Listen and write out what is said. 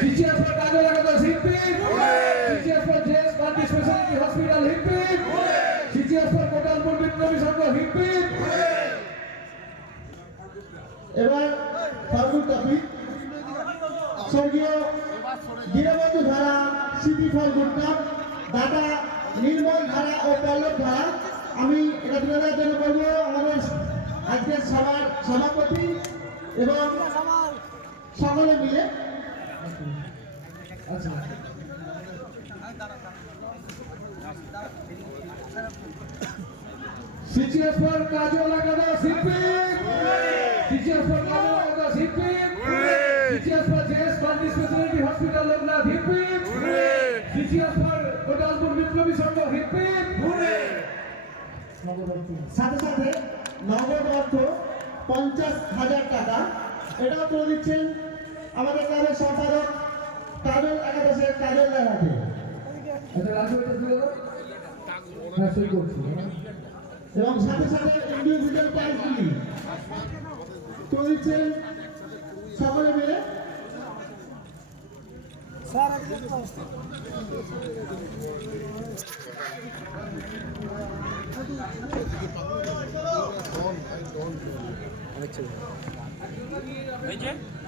CGS for Kajol Akadas Hippi, CGS for JS Multi Speciality Hospital Hippi, CGS for Kotalpur Biplobী Sangha Hippi। এবার Faruk trophy স্বর্গীয় দীনবন্ধু ধারা স্মৃতি ফল গুটকাপ দাতা নির্মল ধারা ও পল্লব ধারা। আমি এটা তুলে দেওয়ার জন্য বলবো আমাদের আজকের সভার সভাপতি এবং সকলে মিলে। CGS for Kajol Akadas Hippi, CGS for Kajol Akadas Hippi, CGS for JS Multi Speciality Hospital Loknath Hippi, CGS for Kotalpur Biplobী Sangha Hippi। সাথে সাথে নগদ অর্থ 50,000 টাকা এটাও তুলে দিচ্ছেন আমাদের গ্রামের সম্পাদক কাজল একাদশের কাজল দাদাকে। আচ্ছা রাজু এটা দিল না? হ্যাঁ সই করছি। এবং সাথে সাথে ইন্ডিভিজুয়াল প্রাইজগুলি তুলে দিচ্ছেন সকলে মিলে। I don't.